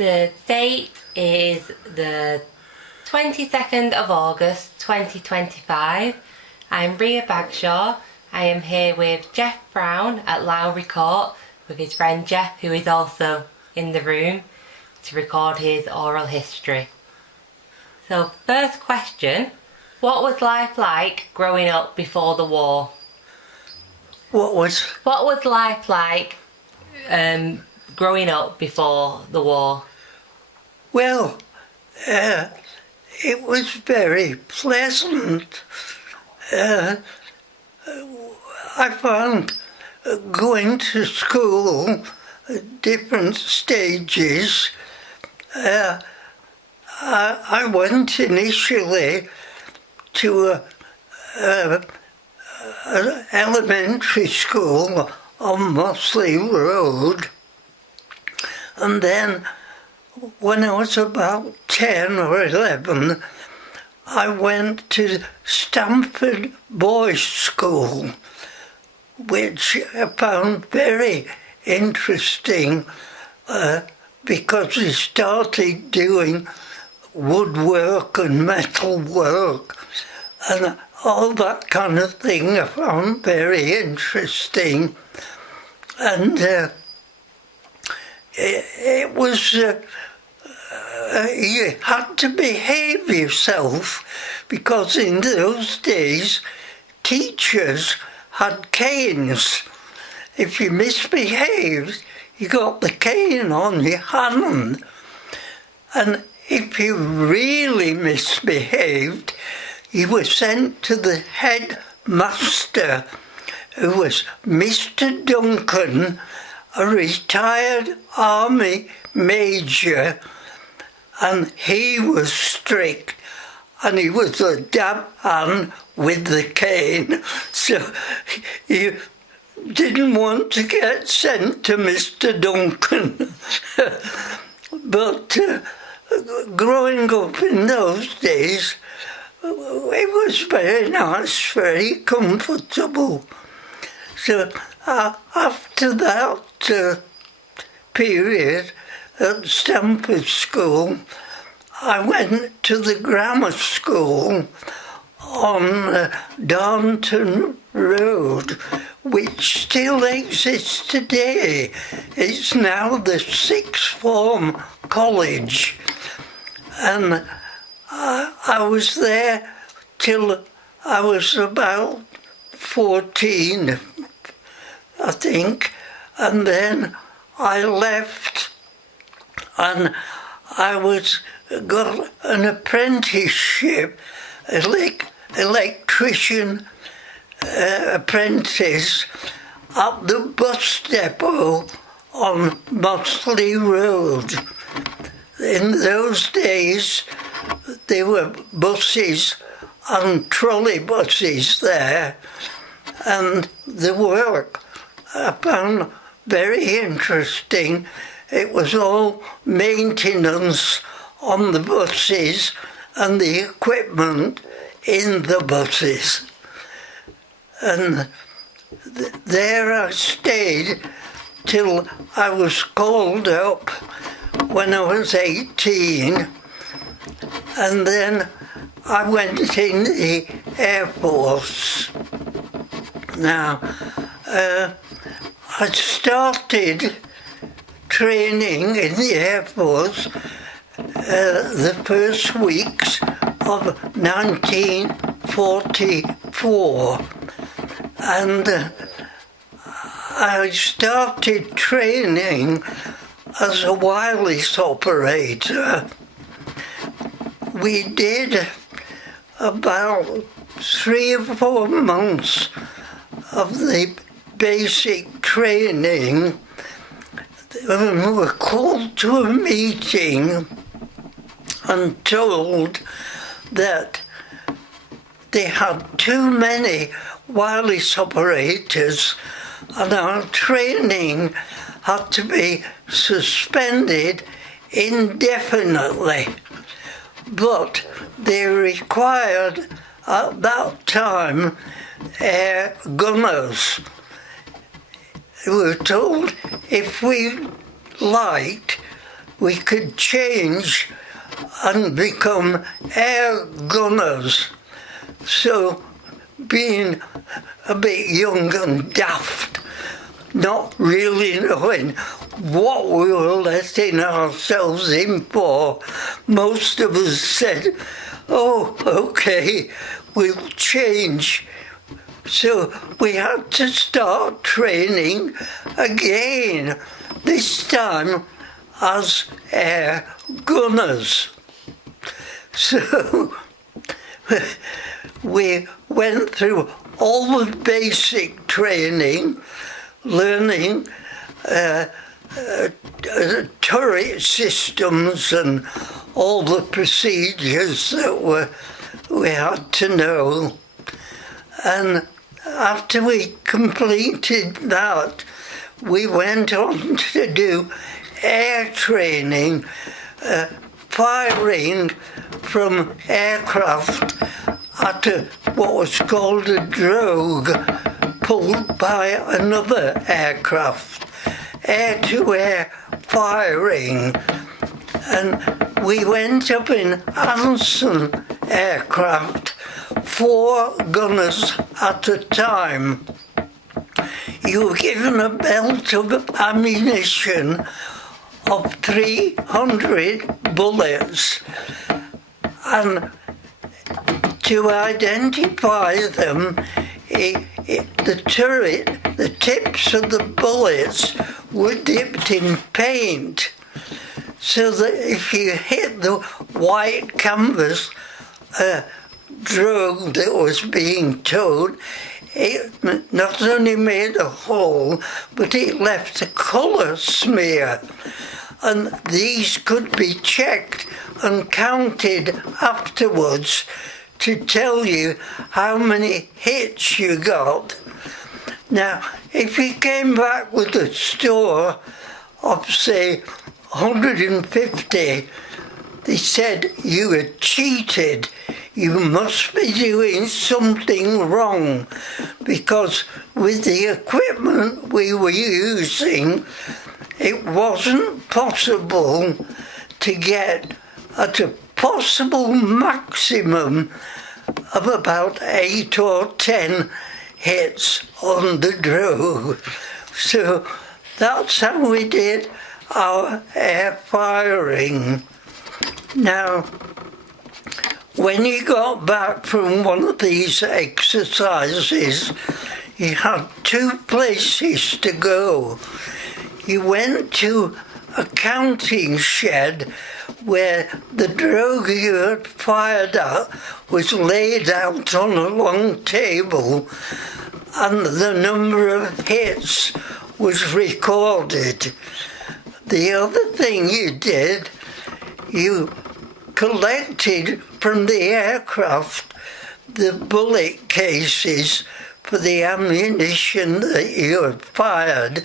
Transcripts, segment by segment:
The date is the 22nd of August 2025. I'm Ria Bagshaw. I am here with Jeff Brown at Lowry Court with his friend Jeff, who is also in the room, to record his oral history. So, first question, what was life like growing up before the war? What was life like growing up before the war? Well, it was very pleasant. I found going to school at different stages. I went initially to an elementary school on Mossley Road, and then when I was about 10 or 11, I went to Stamford Boys' School, which I found very interesting because we started doing woodwork and metal work and all that kind of thing I found very interesting. And it was, you had to behave yourself because in those days teachers had canes. If you misbehaved, you got the cane on your hand. And if you really misbehaved, you were sent to the headmaster, who was Mr. Duncan, a retired army major, and he was strict, and he was a dab hand with the cane, so you didn't want to get sent to Mr. Duncan. But growing up in those days, it was very nice, very comfortable. So after that period at Stamford School, I went to the grammar school on Darnton Road, which still exists today. It's now the sixth form college. And I was there till I was about 14, I think, and then I left and I got an apprenticeship, electrician apprentice at the bus depot on Mossley Road. In those days, there were buses and trolley buses there, and the work I found very interesting. It was all maintenance on the buses and the equipment in the buses. And there I stayed till I was called up when I was 18, and then I went in the Air Force. Now, I started training in the Air Force the first weeks of 1944, and I started training as a wireless operator. We did about 3 or 4 months of the basic training. We were called to a meeting and told that they had too many wireless operators and our training had to be suspended indefinitely. But they required at that time air gunners. We were told if we liked, we could change and become air gunners. So, being a bit young and daft, not really knowing what we were letting ourselves in for, most of us said, oh, okay, we'll change. So we had to start training again, this time as air gunners. So we went through all the basic training, learning turret systems and all the procedures that we had to know. And after we completed that, we went on to do air training, firing from aircraft at what was called a drogue, pulled by another aircraft, air-to-air firing. And we went up in Anson aircraft, 4 gunners at a time. You were given a belt of ammunition of 300 bullets, and to identify them, the turret, the tips of the bullets were dipped in paint, so that if you hit the white canvas drogue that was being towed, it not only made a hole, but it left a colour smear. And these could be checked and counted afterwards to tell you how many hits you got. Now, if you came back with a score of, say, 150, they said you had cheated. You must be doing something wrong, because with the equipment we were using, it wasn't possible to get at a possible maximum of about 8 or 10 hits on the drogue. So that's how we did our air firing. Now, when you got back from one of these exercises, you had 2 places to go. You went to a counting shed where the drogue you had fired at was laid out on a long table, and the number of hits was recorded. The other thing you did, you collected from the aircraft the bullet cases for the ammunition that you had fired,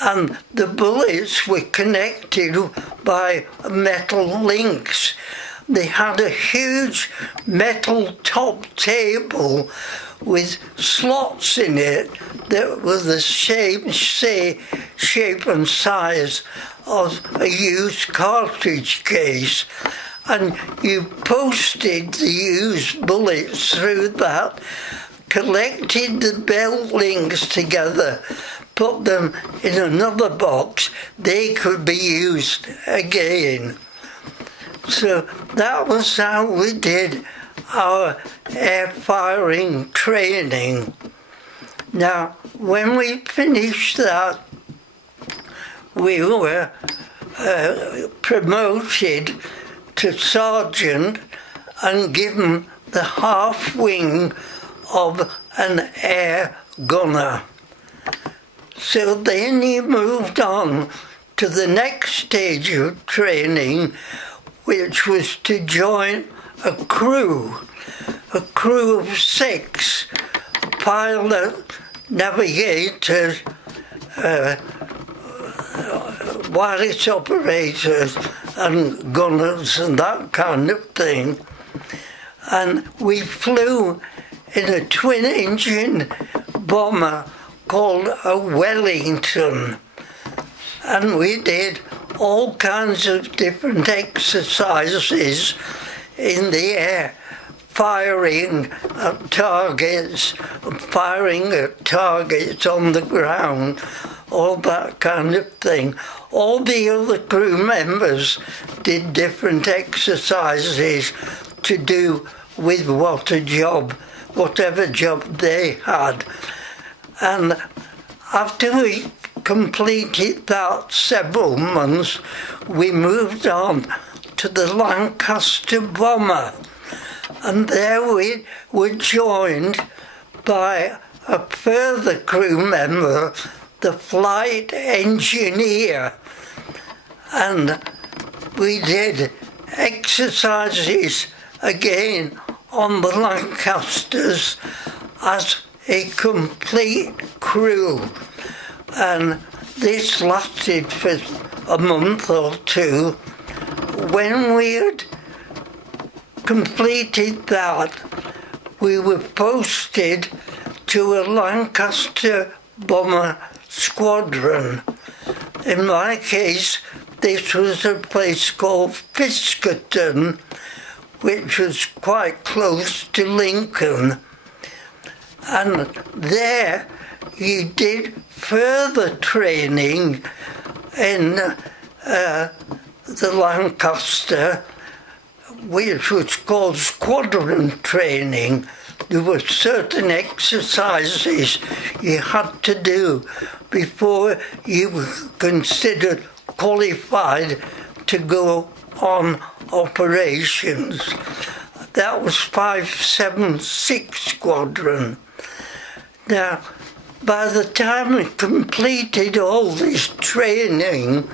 and the bullets were connected by metal links. They had a huge metal top table with slots in it that were the same shape and size of a used cartridge case. And you posted the used bullets through that, collected the belt links together, put them in another box. They could be used again. So that was how we did our air firing training. Now, when we finished that, we were promoted to sergeant and given the half wing of an air gunner. So then you moved on to the next stage of training, which was to join a crew of 6, pilot, navigators, wireless operators and gunners and that kind of thing. And we flew in a twin-engine bomber called a Wellington. And we did all kinds of different exercises in the air, firing at targets, firing at targets on the ground, all that kind of thing. All the other crew members did different exercises to do with whatever job they had. And after we completed that several months, we moved on to the Lancaster bomber. And there we were joined by a further crew member, the flight engineer. And we did exercises again on the Lancasters as a complete crew. And this lasted for a month or two. When we had completed that, we were posted to a Lancaster bomber squadron. In my case, this was a place called Fiskerton, which was quite close to Lincoln. And there you did further training in the Lancaster, which was called squadron training. There were certain exercises you had to do before you were considered qualified to go on operations. That was 576 Squadron. Now, by the time we completed all this training,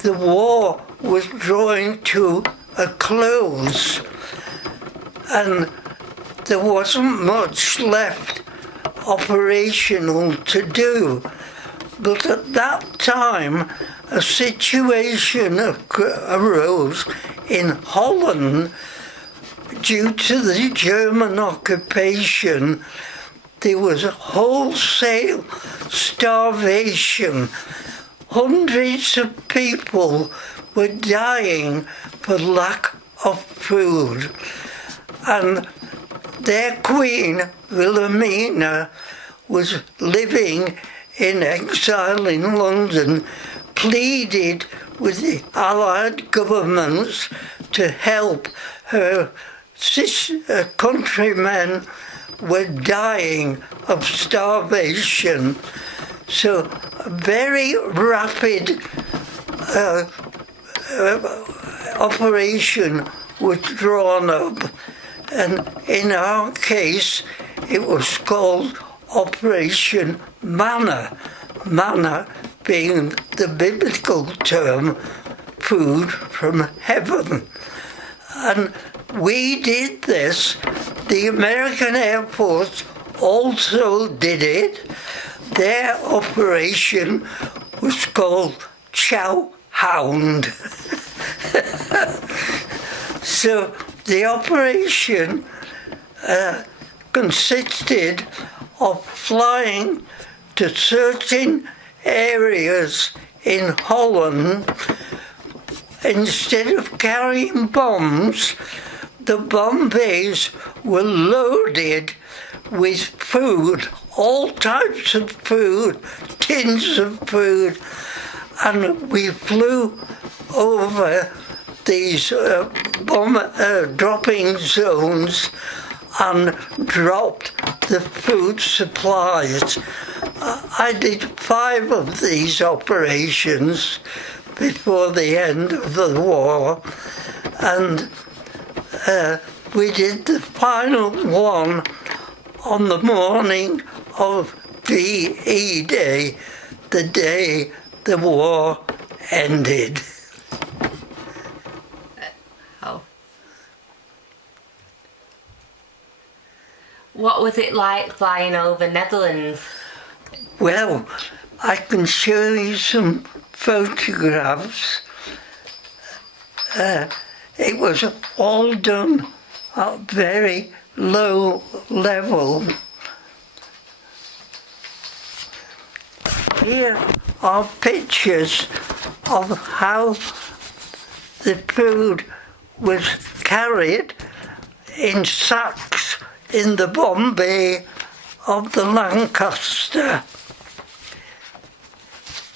the war was drawing to a close, and there wasn't much left operational to do. But at that time, a situation arose in Holland due to the German occupation. There was a wholesale starvation. Hundreds of people were dying for lack of food. And their queen, Wilhelmina, was living in exile in London, pleaded with the Allied governments to help her countrymen were dying of starvation. So a very rapid operation was drawn up, and in our case it was called Operation Manna. Manna being the biblical term, food from heaven. And we did this. The American Air Force also did it. Their operation was called Chow Hound. So the operation consisted of flying to certain areas in Holland. Instead of carrying bombs, the bomb bays were loaded with food, all types of food, tins of food, and we flew over these bomb dropping zones and dropped the food supplies. I did 5 of these operations before the end of the war, and we did the final one on the morning of VE Day, the day the war ended. What was it like flying over Netherlands? Well, I can show you some photographs. It was all done at very low level. Here are pictures of how the food was carried in sacks in the bomb bay of the Lancaster.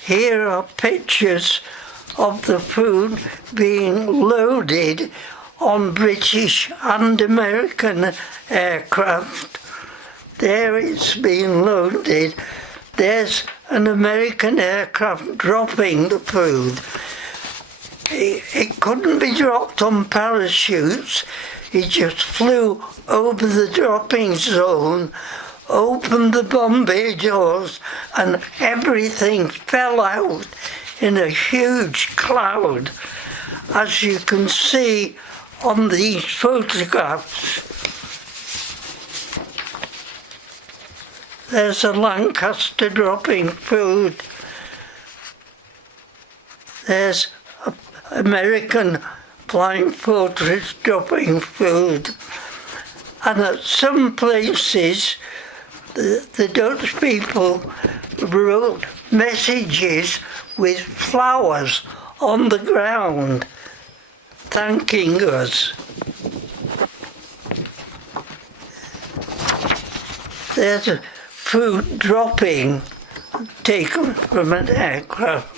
Here are pictures of the food being loaded on British and American aircraft. There it's being loaded. There's an American aircraft dropping the food. It couldn't be dropped on parachutes. It just flew over the dropping zone, opened the bomb bay doors, and everything fell out in a huge cloud, as you can see on these photographs. There's a Lancaster dropping food. There's American Flying Fortress dropping food. And at some places, the Dutch people wrote messages with flowers on the ground, thanking us. There's a food dropping taken from an aircraft.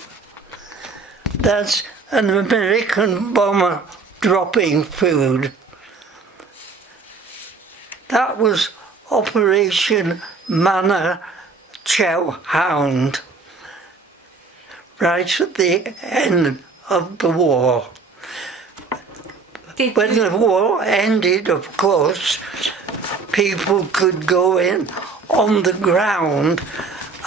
That's an American bomber dropping food. That was Operation Manor Chow Hound, right at the end of the war. When the war ended, of course, people could go in on the ground,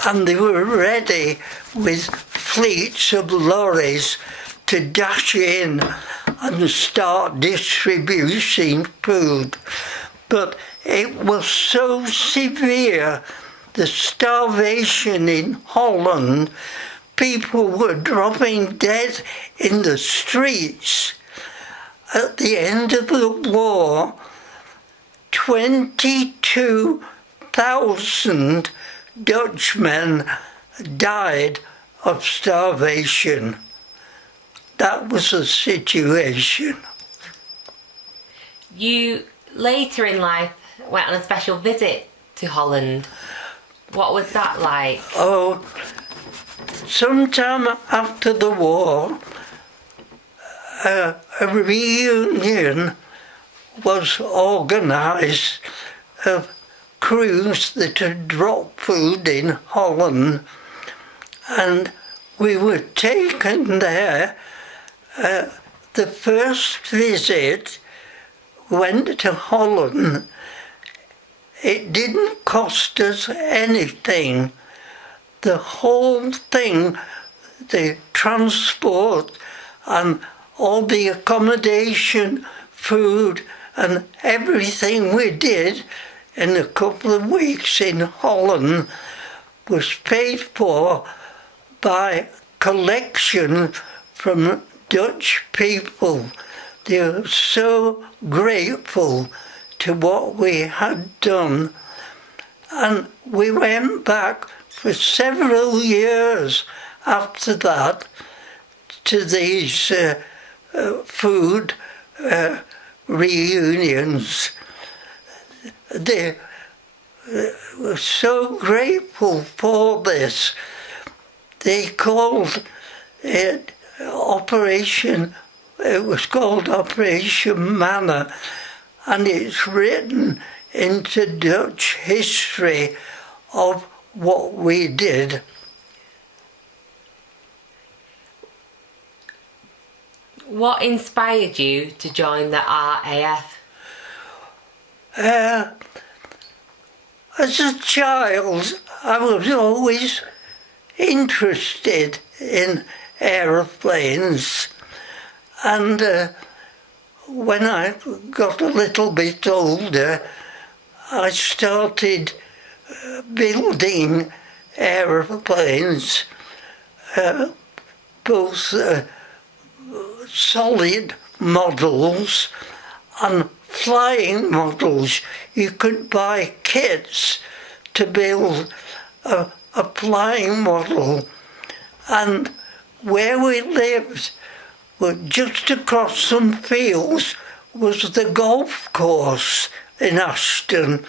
and they were ready with fleets of lorries to dash in and start distributing food. But it was so severe, the starvation in Holland, people were dropping dead in the streets. At the end of the war, 22,000 Dutchmen died of starvation. That was the situation. You, later in life, went on a special visit to Holland. What was that like? Oh, sometime after the war, a reunion was organised of crews that had dropped food in Holland, and we were taken there. The first visit went to Holland. It didn't cost us anything. The whole thing, the transport and all the accommodation, food and everything we did in a couple of weeks in Holland was paid for by collection from Dutch people. They were so grateful to what we had done. And we went back for several years after that to these food reunions. They were so grateful for this. They called it it was called Operation Manor, and it's written into Dutch history of what we did. What inspired you to join the RAF? As a child, I was always interested in aeroplanes, and when I got a little bit older, I started building aeroplanes, both solid models and flying models. You could buy kits to build a flying model, and where we lived, well, just across some fields was the golf course in Ashton.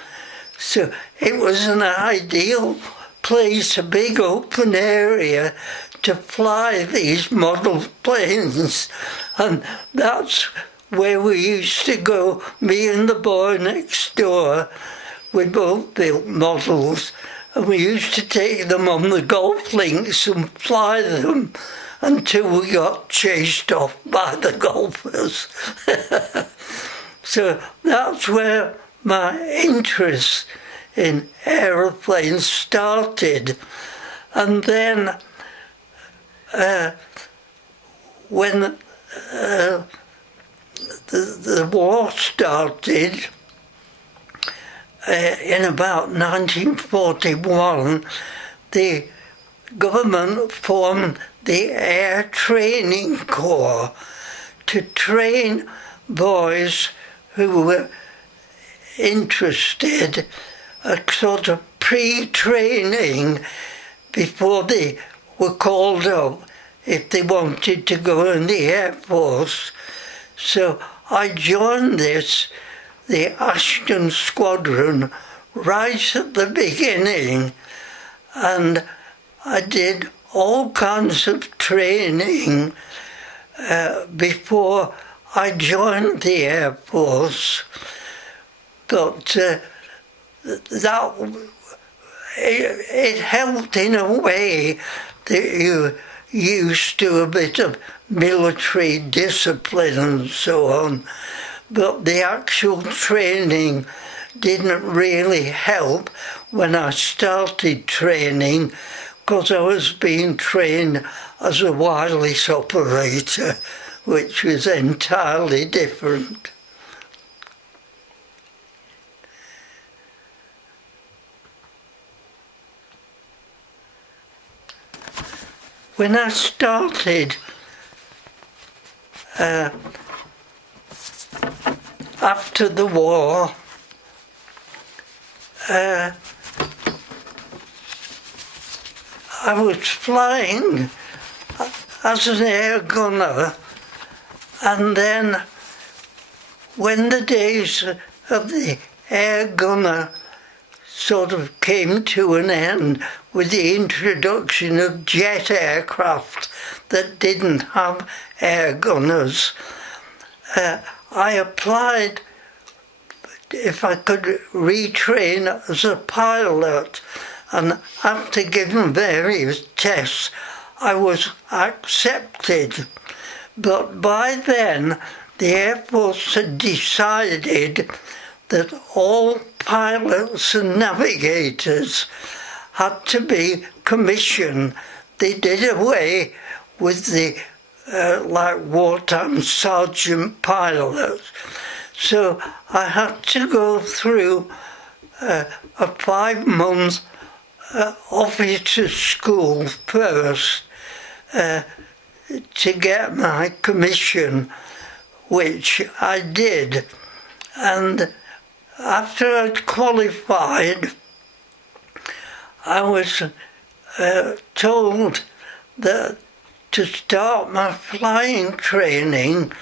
So it was an ideal place, a big open area to fly these model planes. And that's where we used to go, me and the boy next door. We both built models, and we used to take them on the golf links and fly them until we got chased off by the golfers. So that's where my interest in aeroplanes started. And then when the war started, in about 1941, the government formed the Air Training Corps to train boys who were interested, a sort of pre-training before they were called up if they wanted to go in the Air Force. So I joined the Ashton Squadron, right at the beginning, and I did all kinds of training before I joined the Air Force. But it helped in a way that you used to a bit of military discipline and so on. But the actual training didn't really help when I started training, because I was being trained as a wireless operator, which was entirely different. When I started after the war, I was flying as an air gunner, and then when the days of the air gunner sort of came to an end with the introduction of jet aircraft that didn't have air gunners, I applied if I could retrain as a pilot, and after giving various tests I was accepted. But by then the Air Force had decided that all pilots and navigators had to be commissioned. They did away with the like wartime sergeant pilots. So I had to go through a 5-month officer school first to get my commission, which I did. And after I'd qualified, I was told that to start my flying training,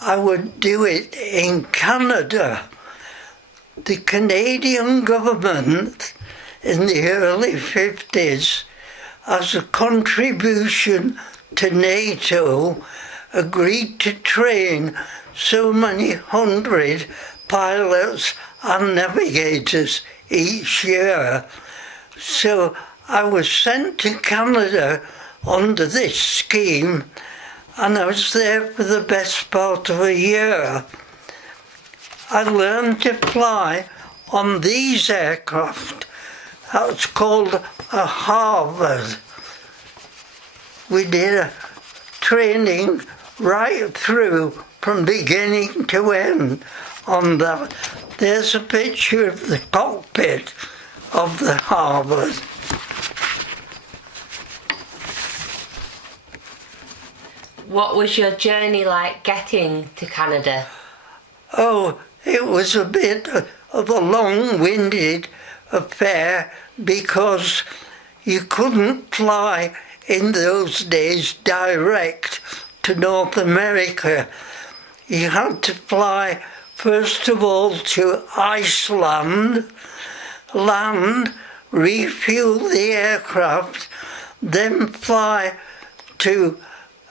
I would do it in Canada. The Canadian government in the early 50s, as a contribution to NATO, agreed to train so many hundred pilots and navigators each year. So I was sent to Canada under this scheme, and I was there for the best part of a year. I learned to fly on these aircraft. That's called a Harvard. We did a training right through from beginning to end on that. There's a picture of the cockpit of the Harvard. What was your journey like getting to Canada? Oh, it was a bit of a long-winded affair because you couldn't fly in those days direct to North America. You had to fly first of all to Iceland, land, refuel the aircraft, then fly to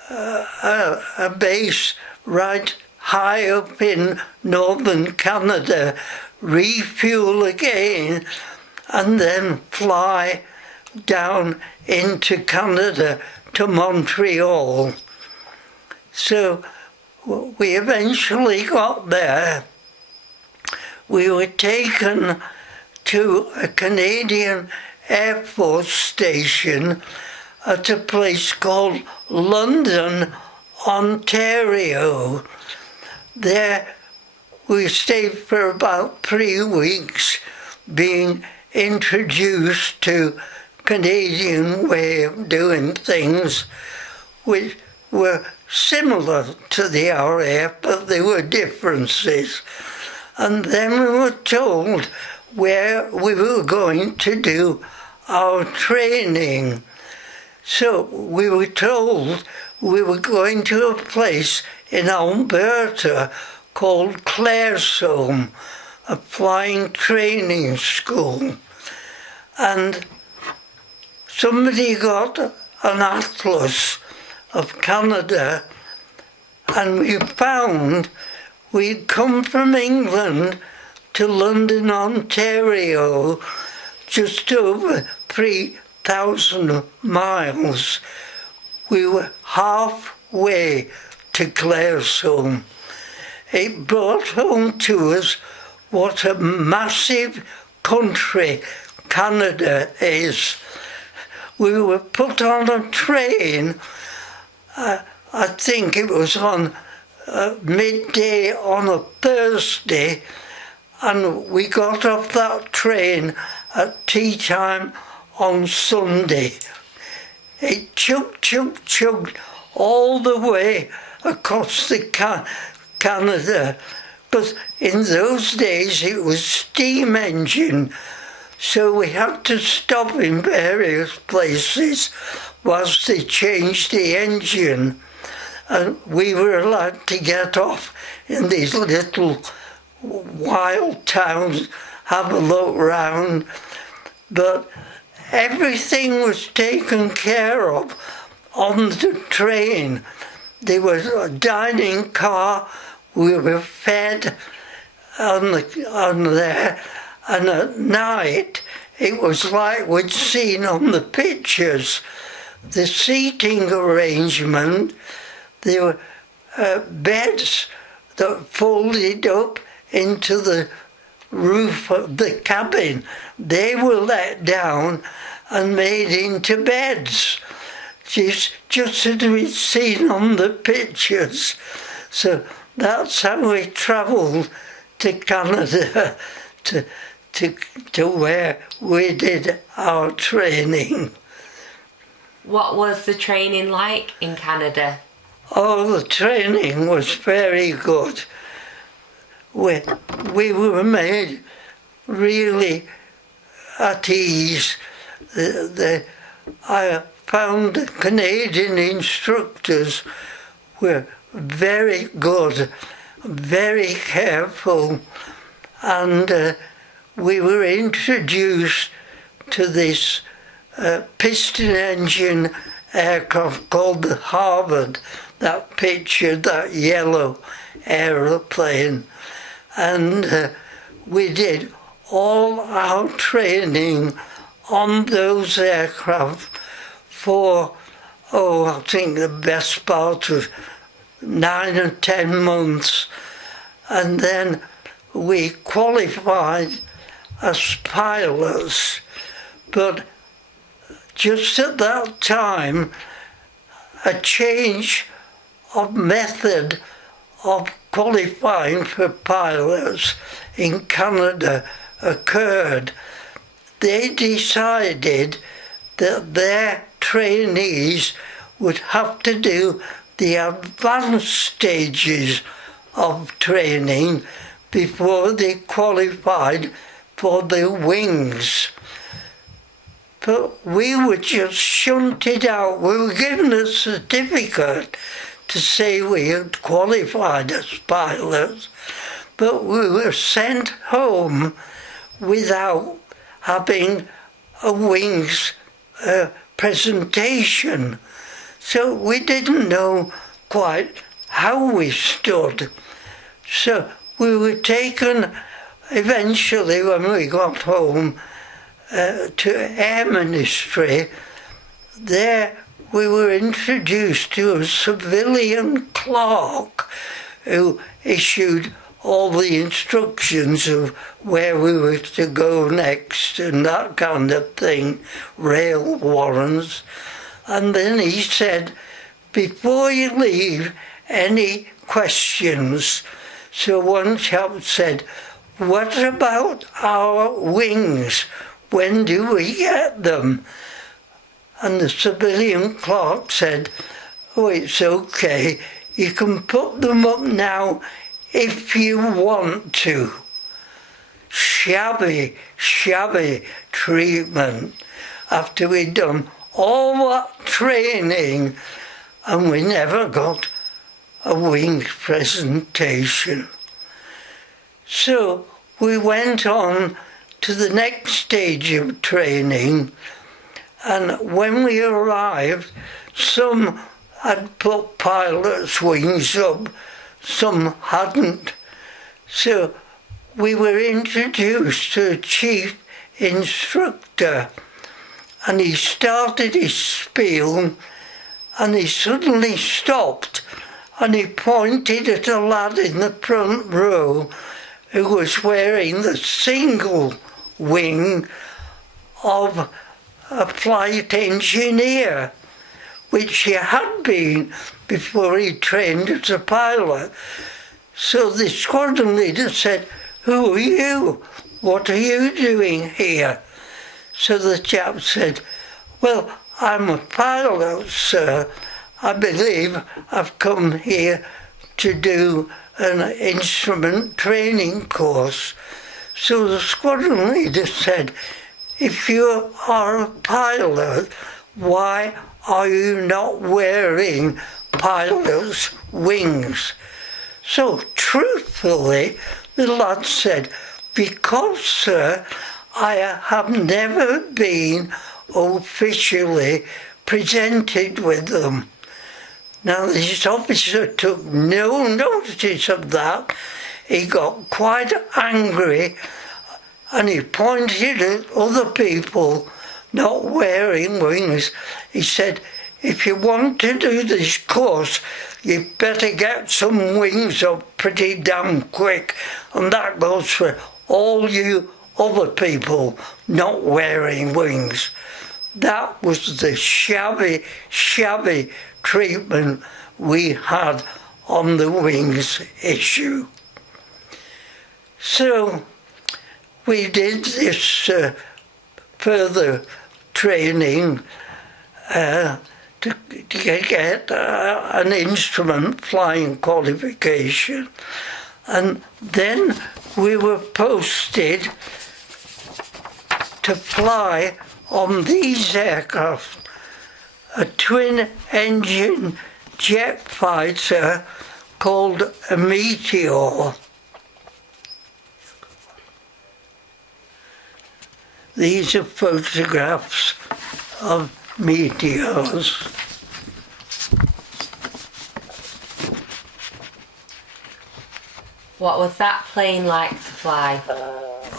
a base right high up in northern Canada, refuel again, and then fly down into Canada to Montreal. So we eventually got there. We were taken to a Canadian Air Force station at a place called London, Ontario. There we stayed for about 3 weeks, being introduced to Canadian way of doing things, which were similar to the RAF, but there were differences. And then we were told where we were going to do our training. So we were told we were going to a place in Alberta called Claresholm, a flying training school. And somebody got an atlas of Canada, and we found we'd come from England to London, Ontario, just over 3,000 miles. We were halfway to Claresholm. It brought home to us what a massive country Canada is. We were put on a train, I think it was on midday on a Thursday, and we got off that train at tea time on Sunday. It chugged all the way across the Canada, because in those days it was steam engine, so we had to stop in various places whilst they changed the engine, and we were allowed to get off in these little wild towns, have a look round, but everything was taken care of on the train. There was a dining car, we were fed on there, and at night it was like we'd seen on the pictures. The seating arrangement, there were beds that folded up into the roof of the cabin. They were let down and made into beds, just as we'd seen on the pictures. So that's how we travelled to Canada, to where we did our training. What was the training like in Canada? Oh, the training was very good. We were made really at ease. I found the Canadian instructors were very good, very careful, and we were introduced to this piston engine aircraft called the Harvard, that picture, that yellow aeroplane. And we did all our training on those aircraft for, I think the best part of 9 or 10 months. And then we qualified as pilots. But just at that time, a change of method of qualifying for pilots in Canada occurred. They decided that their trainees would have to do the advanced stages of training before they qualified for the wings. But we were just shunted out. We were given a certificate to say we had qualified as pilots, but we were sent home without having a wings presentation. So we didn't know quite how we stood. So we were taken eventually, when we got home, to Air Ministry. There we were introduced to a civilian clerk who issued all the instructions of where we were to go next and that kind of thing, rail warrants. And then he said, before you leave, any questions? So one chap said, what about our wings? When do we get them? And the civilian clerk said, oh, it's okay. You can put them up now if you want to. Shabby treatment after we'd done all that training, and we never got a wings presentation. So we went on to the next stage of training, and when we arrived, some had put pilots' wings up, some hadn't. So we were introduced to a chief instructor, and he started his spiel, and he suddenly stopped, and he pointed at a lad in the front row who was wearing the single wing of a flight engineer, which he had been before he trained as a pilot. So the squadron leader said, who are you? What are you doing here? So the chap said, well, I'm a pilot, sir. I believe I've come here to do an instrument training course. So the squadron leader said, if you are a pilot, why are you not wearing pilot's wings? So truthfully, the lad said, because, sir, I have never been officially presented with them. Now, this officer took no notice of that. He got quite angry, and he pointed at other people not wearing wings. He said, if you want to do this course, you better get some wings up pretty damn quick. And that goes for all you other people not wearing wings. That was the shabby treatment we had on the wings issue. So we did this further training to get an instrument flying qualification, and then we were posted to fly on these aircraft, a twin-engine jet fighter called a Meteor. These are photographs of meteors. What was that plane like to fly?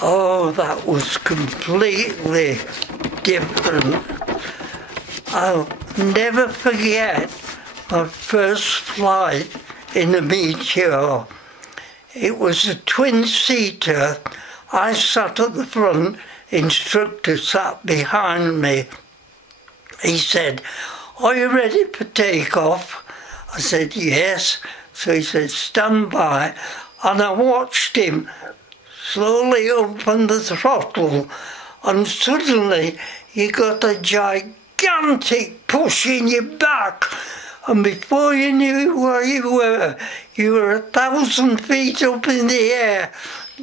Oh, that was completely different. I'll never forget my first flight in a Meteor. It was a twin-seater. I sat at the front, instructor sat behind me. He said, are you ready for takeoff? I said, yes. So he said, stand by. And I watched him slowly open the throttle, and suddenly you got a gigantic push in your back, and before you knew where you were 1,000 feet up in the air,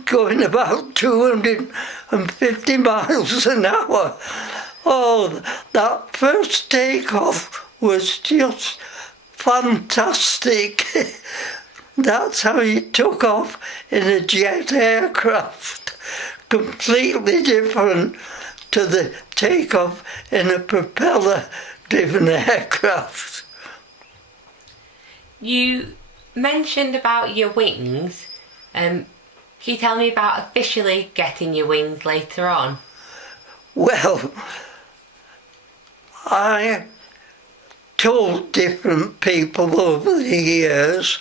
going about 250 miles an hour. Oh, that first takeoff was just fantastic. That's how you took off in a jet aircraft. Completely different to the takeoff in a propeller-driven aircraft. You mentioned about your wings. Can you tell me about officially getting your wings later on? Well, I told different people over the years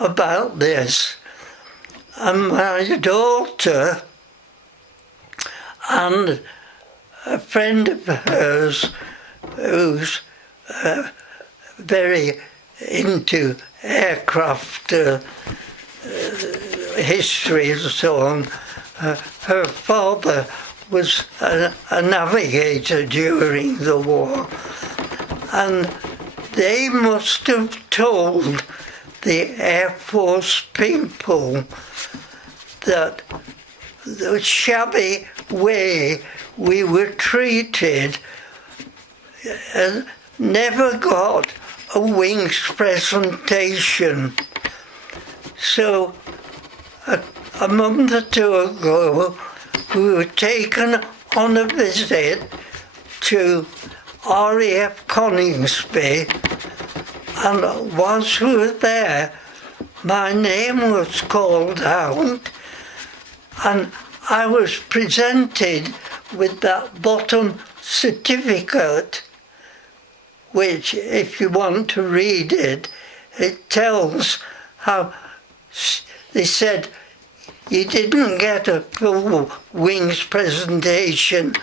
about this, and my daughter and a friend of hers who's very into aircraft history and so on, her father was a navigator during the war, and they must have told the Air Force people that the shabby way we were treated never got a wings presentation. So a month or two ago, we were taken on a visit to RAF Coningsby, and whilst we were there, my name was called out, and I was presented with that bottom certificate, which, if you want to read it, it tells how they said you didn't get a full wings presentation.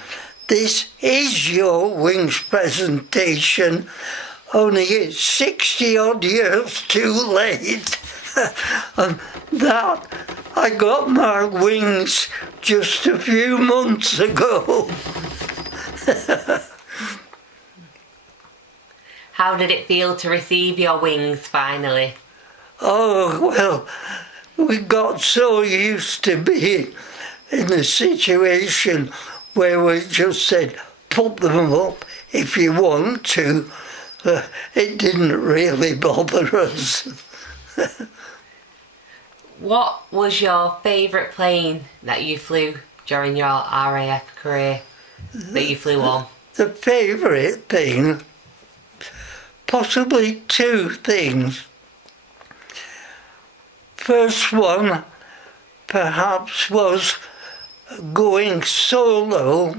This is your wings presentation, only it's 60 odd years too late. And that, I got my wings just a few months ago. How did it feel to receive your wings finally? Oh, well, we got so used to being in a situation where we just said, put them up if you want to. It didn't really bother us. What was your favourite plane that you flew during your RAF career that you flew on? The favourite thing, possibly two things. First one, perhaps, was going solo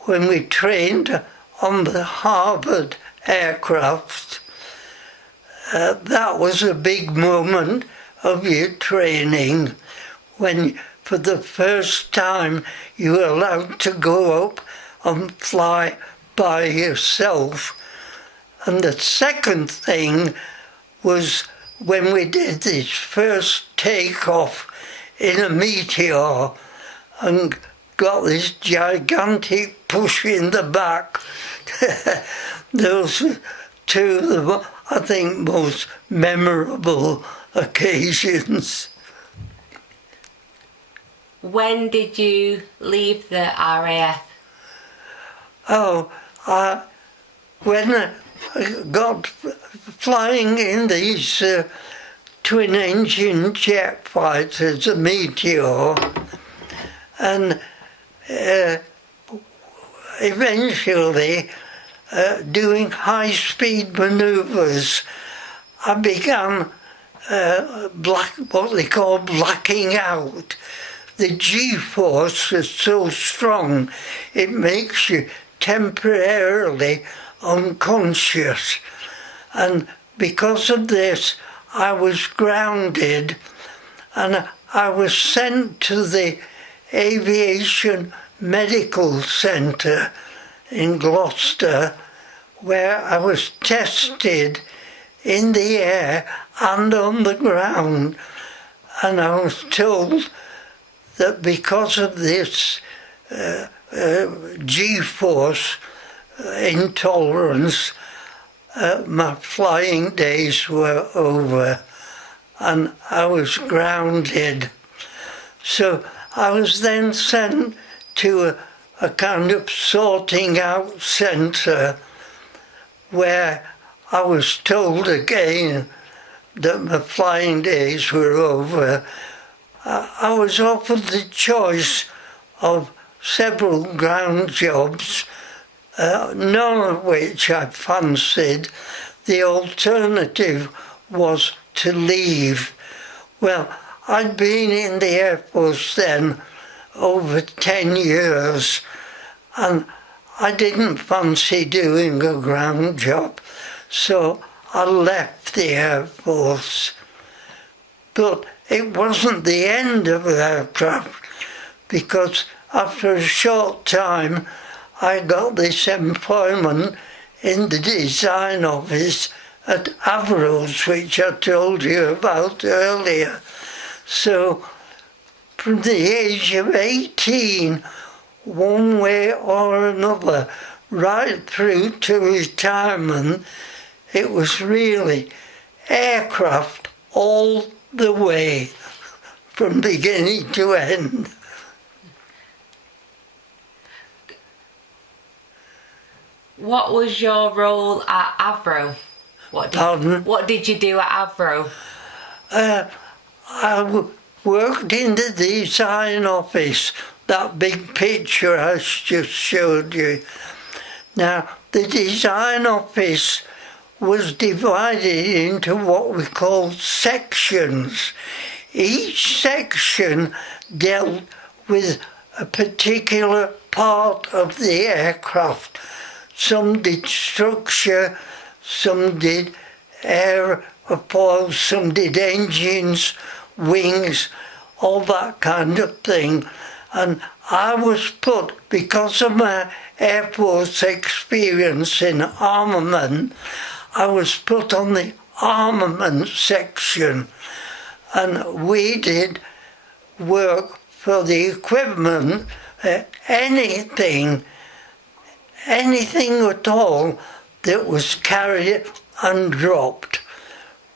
when we trained on the Harvard aircraft. That was a big moment of your training when, for the first time, you were allowed to go up and fly by yourself. And the second thing was when we did this first takeoff in a Meteor and got this gigantic push in the back. Those were two of the, I think, most memorable occasions. When did you leave the RAF? Oh, when I got flying in these twin-engine jet fighters, a Meteor, and eventually doing high-speed manoeuvres, I began what they call blacking out. The G-force is so strong, it makes you temporarily unconscious. And because of this, I was grounded, and I was sent to the Aviation Medical Centre in Gloucester, where I was tested in the air and on the ground, and I was told that because of this G-force intolerance, my flying days were over and I was grounded. So I was then sent to a kind of sorting out centre where I was told again that my flying days were over. I was offered the choice of several ground jobs, none of which I fancied. The alternative was to leave. Well, I'd been in the Air Force then over 10 years, and I didn't fancy doing a ground job, so I left the Air Force. But it wasn't the end of aircraft, because after a short time I got this employment in the design office at Avros, which I told you about earlier. So from the age of 18, one way or another, right through to retirement, it was really aircraft all the way, from beginning to end. What was your role at Avro? What did you do at Avro? I worked in the design office, that big picture I just showed you. Now, the design office was divided into what we call sections. Each section dealt with a particular part of the aircraft. Some did structure, some did airfoils, some did engines, wings, all that kind of thing. And I was put, because of my Air Force experience in armament, I was put on the armament section, and we did work for the equipment, anything at all that was carried and dropped,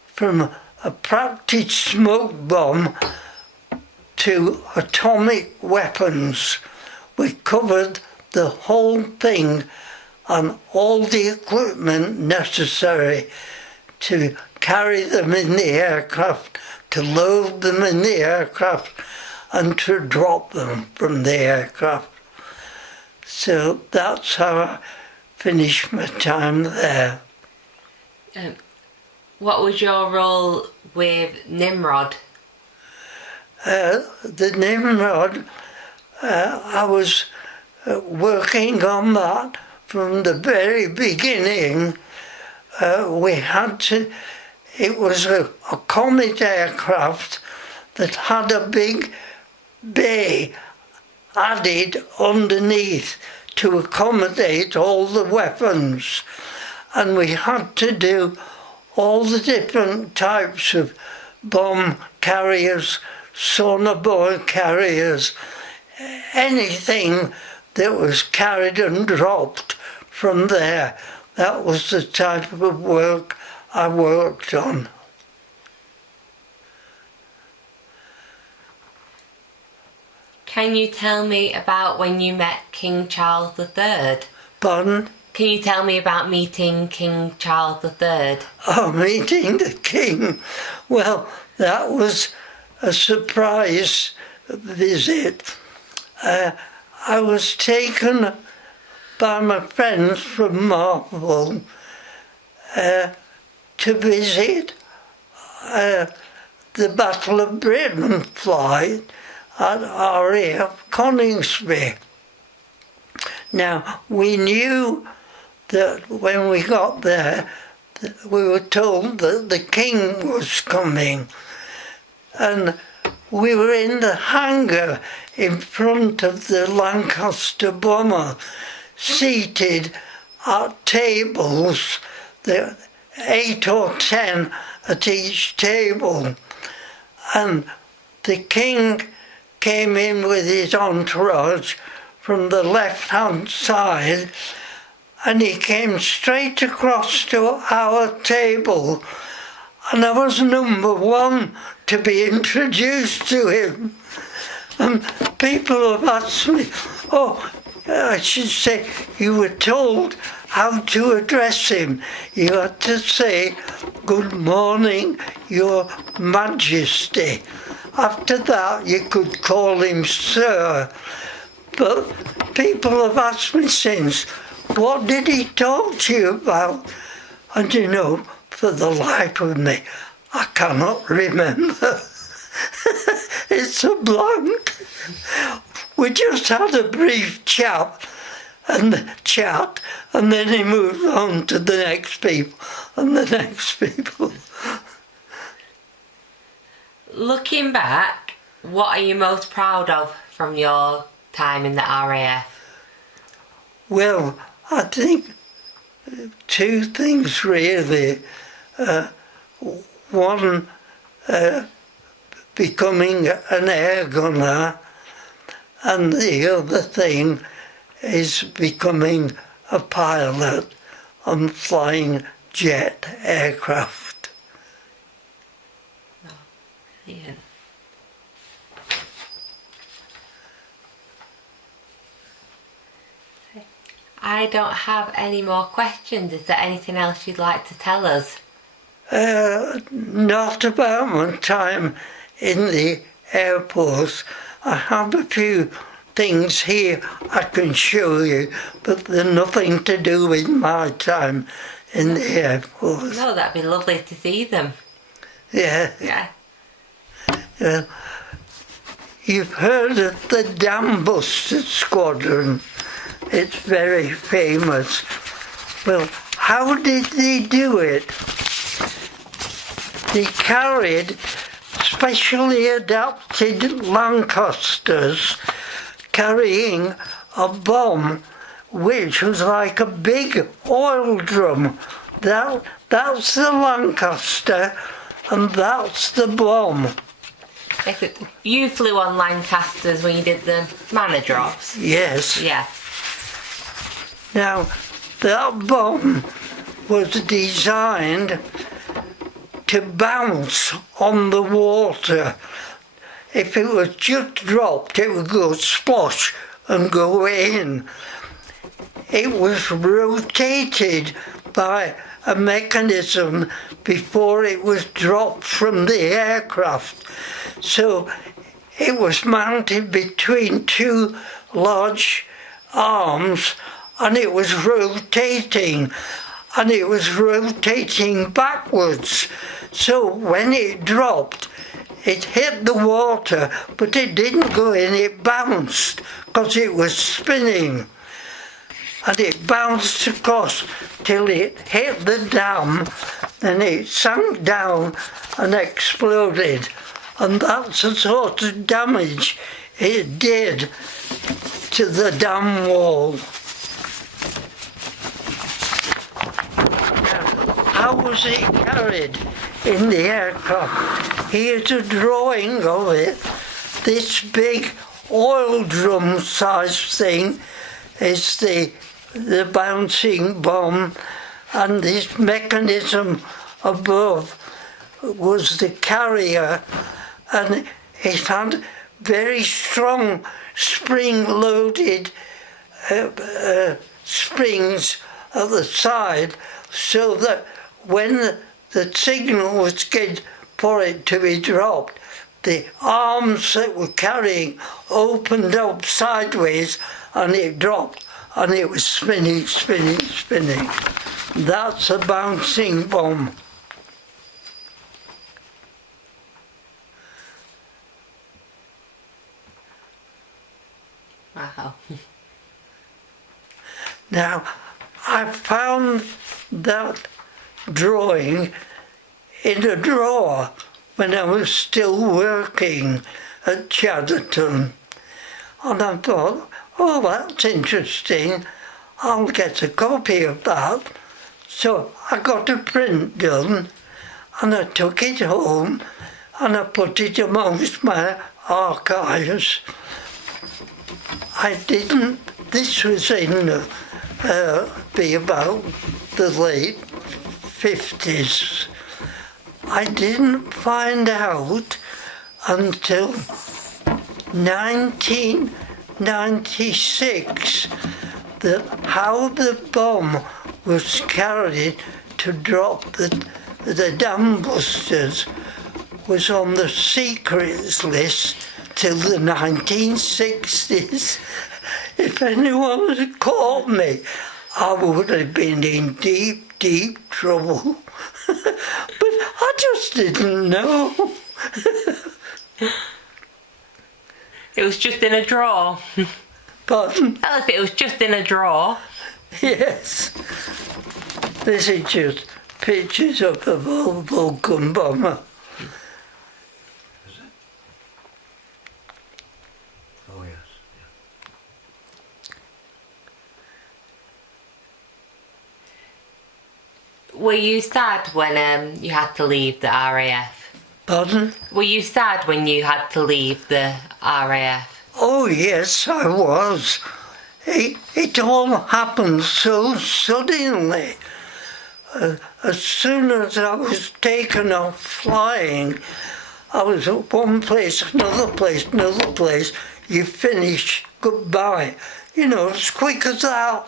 from a practice smoke bomb to atomic weapons. We covered the whole thing and all the equipment necessary to carry them in the aircraft, to load them in the aircraft, and to drop them from the aircraft. So that's how I finished my time there. What was your role with Nimrod? The Nimrod, I was working on that from the very beginning. We had to, it was a Comet aircraft that had a big bay added underneath to accommodate all the weapons, and we had to do all the different types of bomb carriers, sonar carriers, anything that was carried and dropped from there. That was the type of work I worked on. Can you tell me about when you met King Charles III? Pardon? Can you tell me about meeting King Charles III? Oh, meeting the King. Well, that was a surprise visit. I was taken by my friends from Marvel to visit the Battle of Britain flight at RAF Coningsby. Now, we knew that when we got there, we were told that the King was coming, and we were in the hangar in front of the Lancaster bomber, seated at tables, there 8 or 10 at each table, and the King came in with his entourage from the left-hand side, and he came straight across to our table, and I was number one to be introduced to him. And people have asked me, oh, I should say, you were told how to address him. You had to say, "Good morning, Your Majesty." After that, you could call him Sir. But people have asked me since, what did he talk to you about? And you know, for the life of me, I cannot remember. It's a blank. We just had a brief chat, and then he moved on to the next people and the next people. Looking back, what are you most proud of from your time in the RAF? Well, I think two things really. One, becoming an air gunner, and the other thing is becoming a pilot and flying jet aircraft. Oh, brilliant. I don't have any more questions. Is there anything else you'd like to tell us? Not about my time in the Air Force. I have a few things here I can show you, but they're nothing to do with my time in the Air Force. No, that'd be lovely to see them. Yeah. Yeah. You've heard of the Dam Buster Squadron. It's very famous. Well, how did they do it? They carried specially adapted Lancasters carrying a bomb which was like a big oil drum. That's the Lancaster and that's the bomb. You flew on Lancasters when you did the manor drops? Yes. Yeah. Now, that bomb was designed to bounce on the water. If it was just dropped, it would go splosh and go in. It was rotated by a mechanism before it was dropped from the aircraft. So it was mounted between two large arms, and it was rotating, and it was rotating backwards. So when it dropped, it hit the water, but it didn't go in, it bounced, because it was spinning. And it bounced across till it hit the dam, then it sank down and exploded. And that's the sort of damage it did to the dam wall. How was it carried in the aircraft? Here's a drawing of it. This big oil drum size thing is the bouncing bomb, and this mechanism above was the carrier, and it had very strong spring-loaded springs at the side, so that when the signal was given for it to be dropped, the arms that were carrying opened up sideways and it dropped, and it was spinning, spinning, spinning. That's a bouncing bomb. Wow. Now, I found that drawing in a drawer when I was still working at Chatterton. And I thought, oh, that's interesting. I'll get a copy of that. So I got a print done and I took it home and I put it amongst my archives. This was in be about the late 50s. I didn't find out until 19 96 that how the bomb was carried to drop the dam busters was on the secrets list till the 1960s. If anyone had caught me, I would have been in deep, deep trouble. But I just didn't know. It was just in a drawer. Pardon? Tell us it was just in a drawer. Yes. This is just pictures of the Vulcan bomber. Is it? Oh yes. Were you sad when you had to leave the RAF? Pardon? Were you sad when you had to leave the RAF? Oh yes, I was. It all happened so suddenly. As soon as I was taken off flying, I was at one place, another place, another place. You finish, goodbye. You know, as quick as that.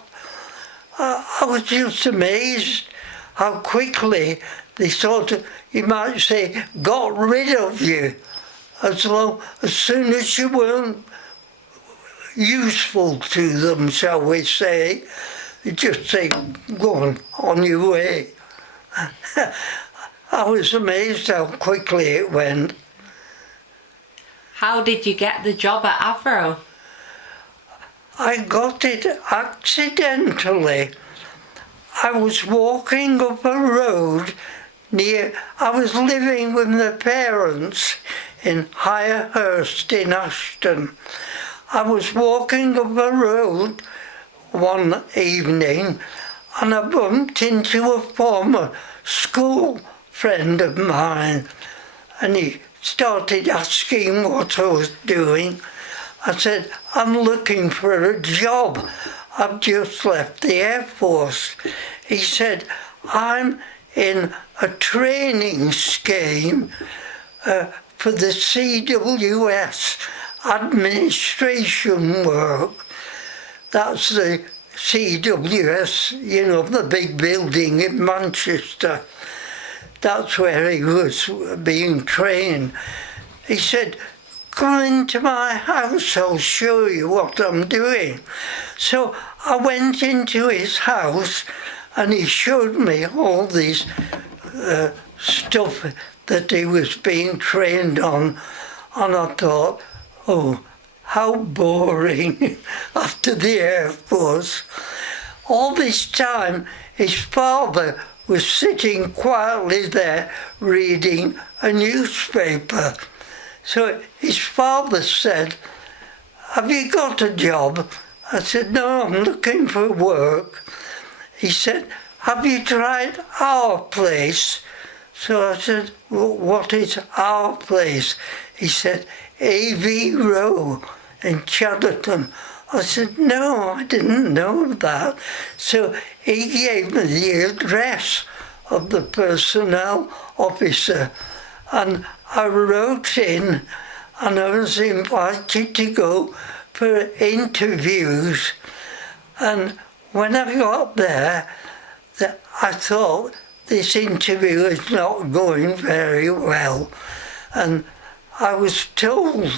I was just amazed how quickly they sort of, you might say, got rid of you. As soon as you weren't useful to them, shall we say, they just say, go on your way. I was amazed how quickly it went. How did you get the job at Avro? I got it accidentally. I was walking up a road I was living with my parents in Hirehurst in Ashton. I was walking up a road one evening and I bumped into a former school friend of mine, and he started asking what I was doing. I said, I'm looking for a job. I've just left the Air Force. He said, I'm in a training scheme for the CWS administration work. That's the CWS, you know, the big building in Manchester. That's where he was being trained. He said, come into my house, I'll show you what I'm doing. So I went into his house and he showed me all this stuff that he was being trained on, and I thought, oh, how boring after the Air Force. All this time his father was sitting quietly there reading a newspaper. So his father said, have you got a job? I said, no, I'm looking for work. He said, have you tried our place? So I said, well, what is our place? He said, AV Row in Chadderton. I said, no, I didn't know that. So he gave me the address of the personnel officer, and I wrote in and I was invited to go for interviews. And when I got there, I thought this interview is not going very well. And I was told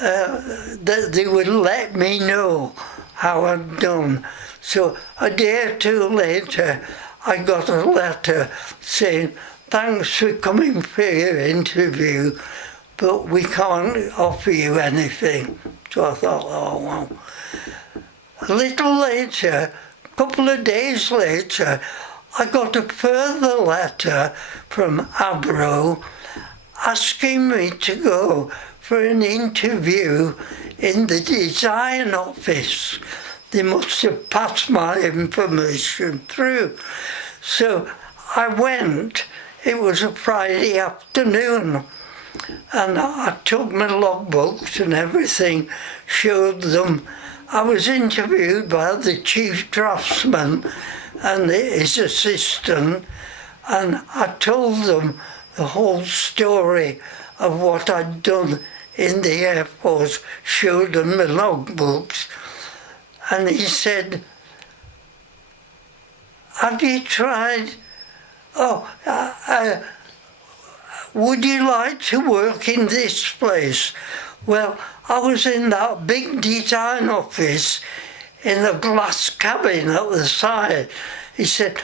that they would let me know how I'd done. So a day or two later, I got a letter saying, thanks for coming for your interview, but we can't offer you anything. So I thought, oh, well. A little later, a couple of days later, I got a further letter from Avro asking me to go for an interview in the design office. They must have passed my information through. So I went. It was a Friday afternoon, and I took my logbooks and everything, showed them. I was interviewed by the chief draftsman and his assistant, and I told them the whole story of what I'd done in the Air Force, showed him the logbooks, and he said, "Have you tried, would you like to work in this place?" Well, I was in that big design office in a glass cabin at the side. He said,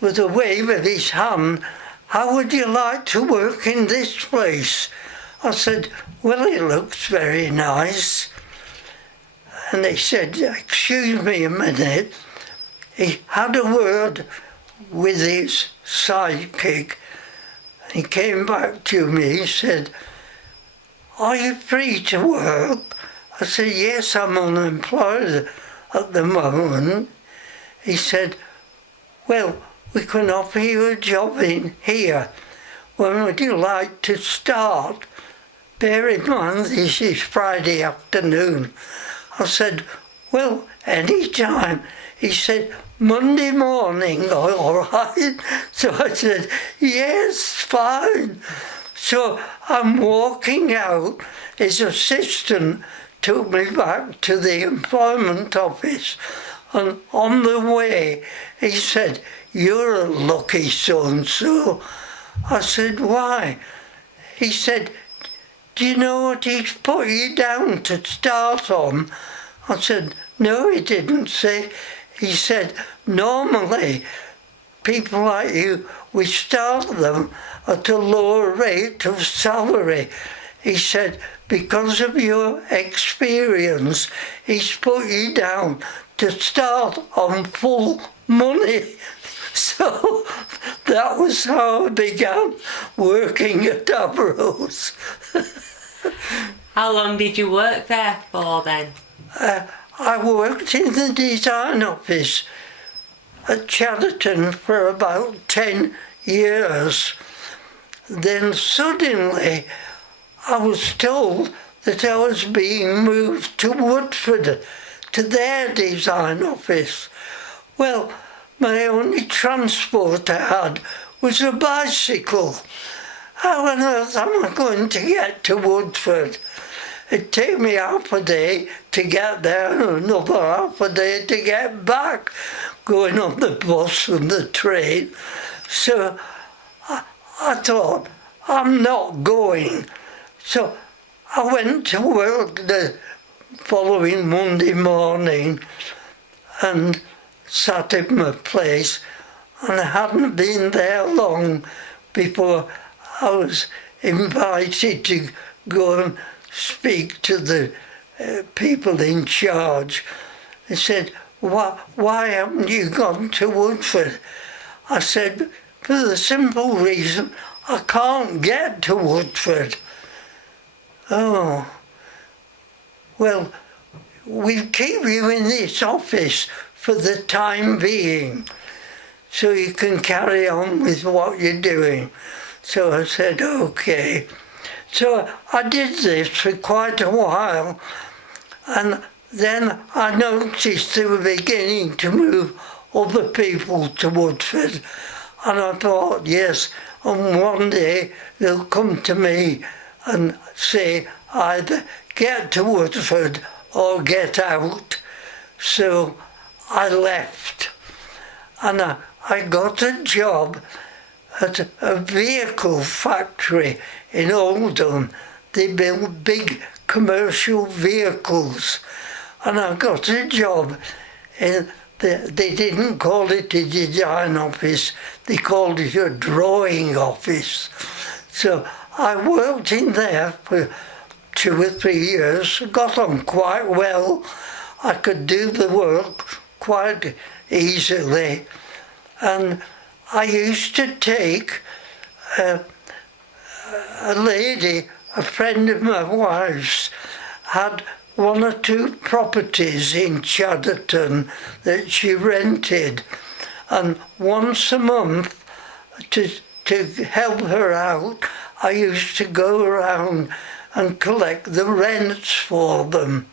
with a wave of his hand, "How would you like to work in this place?" I said, "Well, it looks very nice." And he said, "Excuse me a minute." He had a word with his sidekick. He came back to me, he said, "Are you free to work?" I said, "Yes, I'm unemployed at the moment." He said, "Well, we can offer you a job in here. When would you like to start?" Bear in mind, this is Friday afternoon. I said, "Well, any time." He said, "Monday morning, all right?" So I said, "Yes, fine." So I'm walking out. His assistant took me back to the employment office. And on the way, he said, "You're a lucky so-and-so." I said, "Why?" He said, "Do you know what he's put you down to start on?" I said, "No, he didn't say." He said, "Normally, people like you, we start them at a lower rate of salary." He said, "Because of your experience, he's put you down to start on full money." So that was how I began working at Avro's. How long did you work there for then? I worked in the design office at Chatterton for about 10 years. Then suddenly I was told that I was being moved to Woodford, to their design office. Well, my only transport I had was a bicycle. How on earth am I going to get to Woodford? It'd take me half a day to get there and another half a day to get back, going on the bus and the train. So I thought, I'm not going. So I went to work the following Monday morning and sat in my place, and I hadn't been there long before I was invited to go and speak to the people in charge. They said, why haven't you gone to Woodford? I said, for the simple reason I can't get to Woodford. Oh, well, we'll keep you in this office for the time being, so you can carry on with what you're doing. So I said, okay. So I did this for quite a while, and then I noticed they were beginning to move other people to Woodford, and I thought, yes, and one day they'll come to me and say either get to Woodford or get out. So I left, and I got a job at a vehicle factory in Oldham. They built big commercial vehicles, and I got a job in they didn't call it a design office, they called it a drawing office. So I worked in there for 2 or 3 years, got on quite well. I could do the work quite easily, and I used to take a lady, a friend of my wife's, had 1 or 2 properties in Chatterton that she rented, and once a month to help her out, I used to go around and collect the rents for them.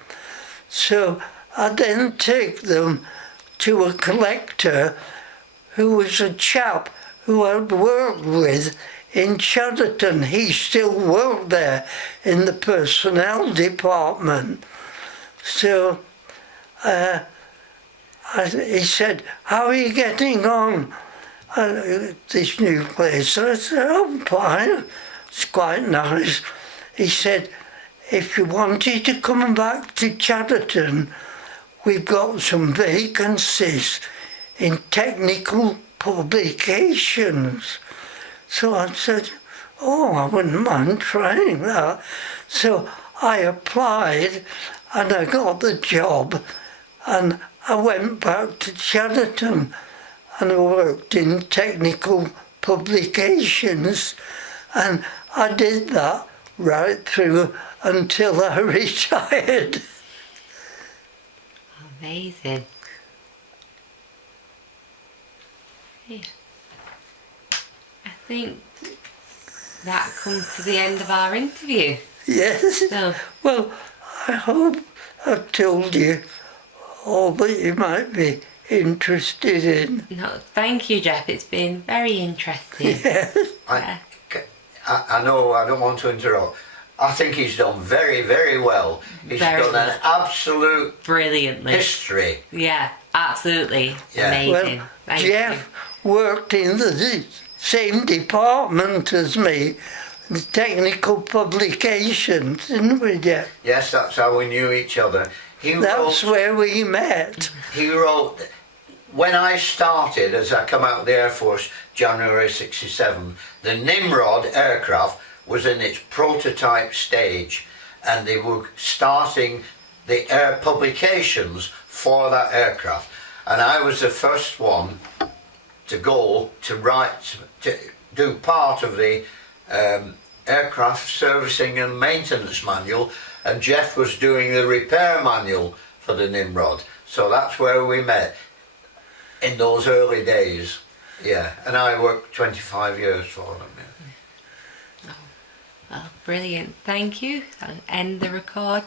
So I'd then take them to a collector who was a chap who I'd worked with in Chadderton. He still worked there in the personnel department. So he said, "How are you getting on at this new place?" I said, "I'm fine. It's quite nice." He said, "If you wanted to come back to Chadderton, we've got some vacancies in technical publications." So I said, "Oh, I wouldn't mind trying that." So I applied and I got the job, and I went back to Chadderton and I worked in technical publications, and I did that right through until I retired. Amazing. Yeah. I think that comes to the end of our interview. Yes. So, Well, I hope I've told you all that you might be interested in. no, thank you, Jeff. It's been very interesting. Yes. I know I don't want to interrupt. I think he's done very, very well. He's Very done an absolute Brilliantly. history. Yeah, absolutely. Yeah. Amazing. Well, Thank Jeff worked in the same department as me, the technical publications, didn't we, Jeff? Yes, that's how we knew each other. That's where we met. He wrote, when I started, as I come out of the Air Force, January 67, the Nimrod aircraft was in its prototype stage, and they were starting the air publications for that aircraft. And I was the first one to go to write, to do part of the aircraft servicing and maintenance manual, and Jeff was doing the repair manual for the Nimrod. So that's where we met in those early days. Yeah, and I worked 25 years for them. Yeah. Well, brilliant. Thank you. I'll end the recording.